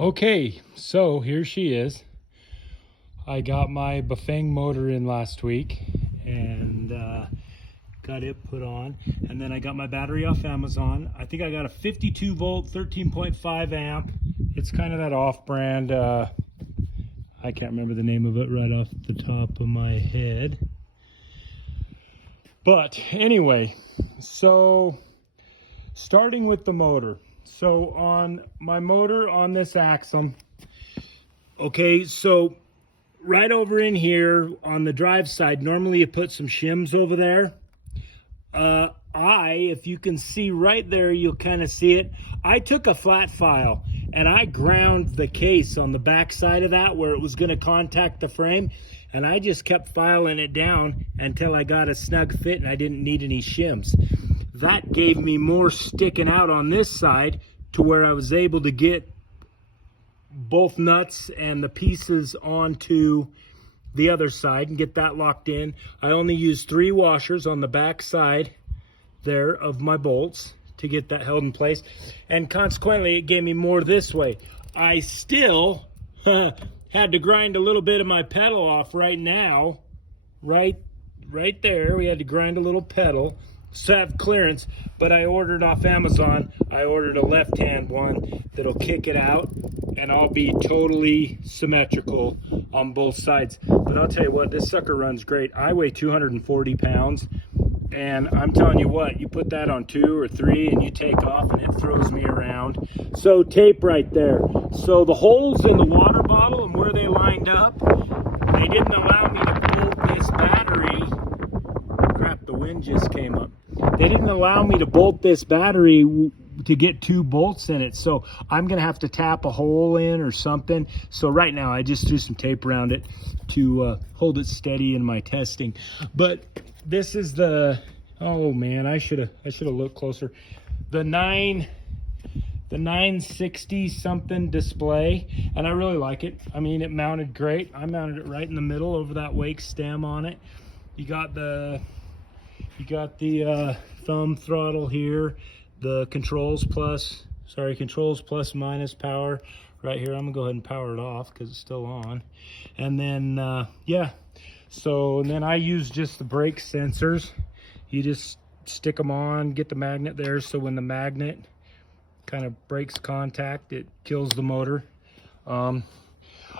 Okay, so here she is. I got my bafang motor in last week and got it put on, and then I got my battery off Amazon. I think I got a 52 volt 13.5 amp. It's kind of that off-brand, I can't remember the name of it right off the top of my head, but anyway, so starting with the motor. So on my motor on this Axum, okay, so right over in here on the drive side, normally you put some shims over there. If you can see right there, you'll kind of see it. I took a flat file and I ground the case on the back side of that where it was going to contact the frame, and I just kept filing it down until I got a snug fit and I didn't need any shims. That gave me more sticking out on this side to where I was able to get both nuts and the pieces onto the other side and get that locked in. I only used 3 washers on the back side there of my bolts to get that held in place, and consequently it gave me more this way. I still had to grind a little bit of my pedal off right now, right there. We had to grind a little pedal to have clearance, but I ordered off Amazon. I ordered a left-hand one that'll kick it out, and I'll be totally symmetrical on both sides. But I'll tell you what, this sucker runs great. I weigh 240 pounds, and I'm telling you what, you put that on 2 or 3 and you take off and it throws me around. So tape right there. So the holes in the water bottle and where they lined up, they didn't allow me to bolt this battery. Crap, the wind just came up. They didn't allow me to bolt this battery to get 2 bolts in it, so I'm gonna have to tap a hole in or something. So right now I just threw some tape around it to hold it steady in my testing. But this is the, oh man, I should have looked closer. The 960 something display, and I really like it. I mean, it mounted great. I mounted it right in the middle over that wake stem on it. You got the thumb throttle here, the controls plus minus power right here. I'm gonna go ahead and power it off because it's still on. And then yeah, so and then I use just the brake sensors. You just stick them on, get the magnet there, so when the magnet kind of breaks contact, it kills the motor. I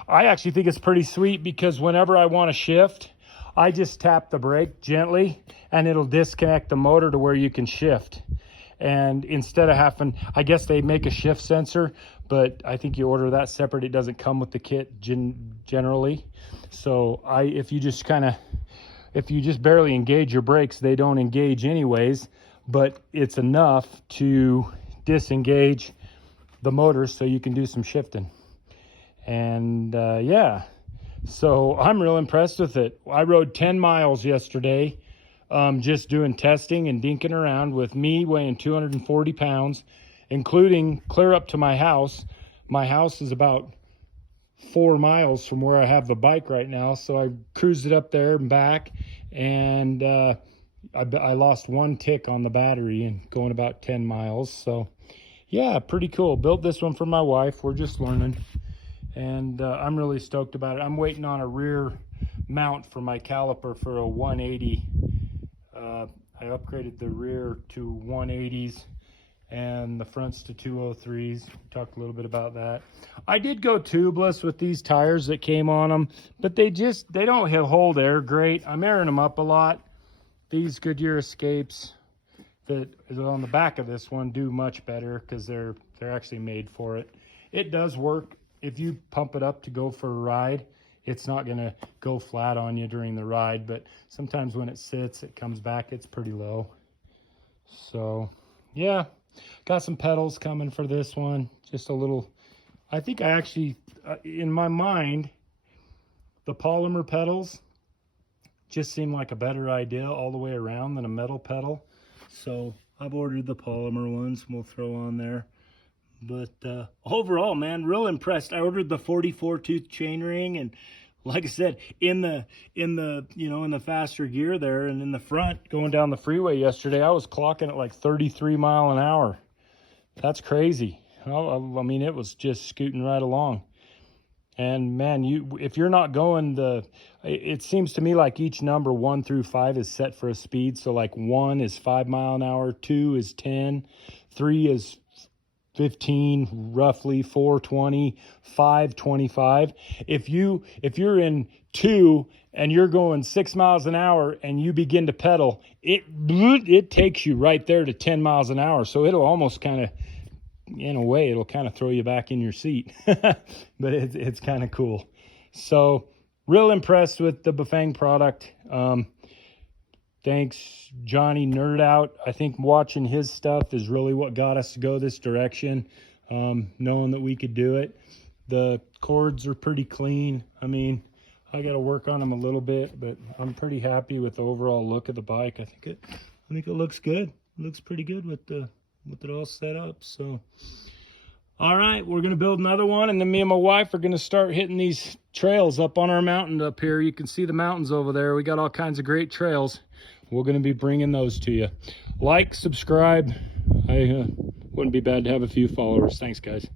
actually think it's pretty sweet because whenever I want to shift, I just tap the brake gently and it'll disconnect the motor to where you can shift. And instead of having, I guess they make a shift sensor, but I think you order that separate. It doesn't come with the kit generally. So if you just barely engage your brakes, they don't engage anyways, but it's enough to disengage the motor so you can do some shifting. And yeah, so I'm real impressed with it. I rode 10 miles yesterday, just doing testing and dinking around with me weighing 240 pounds, including clear up to my house. My house is about 4 miles from where I have the bike right now, so I cruised it up there and back, and I lost 1 tick on the battery and going about 10 miles. So yeah, pretty cool. Built this one for my wife. We're just learning, and I'm really stoked about it. I'm waiting on a rear mount for my caliper for a 180. I upgraded the rear to 180s and the fronts to 203s. We talked a little bit about that. I did go tubeless with these tires that came on them, but they don't hold air great. I'm airing them up a lot. These Goodyear Escapes that is on the back of this one do much better because they're actually made for it. It does work. If you pump it up to go for a ride, it's not gonna go flat on you during the ride, but sometimes when it sits, it comes back, it's pretty low. So yeah, got some pedals coming for this one. Just a little, I think I actually, in my mind, the polymer pedals just seem like a better idea all the way around than a metal pedal. So I've ordered the polymer ones, we'll throw on there. But overall, man, real impressed. I ordered the 44 tooth chain ring, and like I said, in the faster gear there and in the front going down the freeway yesterday, I was clocking at like 33 miles an hour. That's crazy. I mean, it was just scooting right along. And man, if you're not going it seems to me like each number 1 through 5 is set for a speed. So like 1 is 5 mile an hour, 2 is 10, 3 is 15, roughly 4, 20, 5, 25. If you're in 2 and you're going 6 miles an hour and you begin to pedal, it takes you right there to 10 miles an hour. So it'll almost kind of, in a way, it'll kind of throw you back in your seat. But it's kind of cool. So real impressed with the Bafang product. Thanks, Johnny Nerd Out. I think watching his stuff is really what got us to go this direction, knowing that we could do it. The cords are pretty clean. I mean, I got to work on them a little bit, but I'm pretty happy with the overall look of the bike. I think it looks good. It looks pretty good with it all set up. So, all right, we're going to build another one, and then me and my wife are going to start hitting these trails up on our mountain up here. You can see the mountains over there. We got all kinds of great trails. We're going to be bringing those to you. Like, subscribe. Wouldn't be bad to have a few followers. Thanks, guys.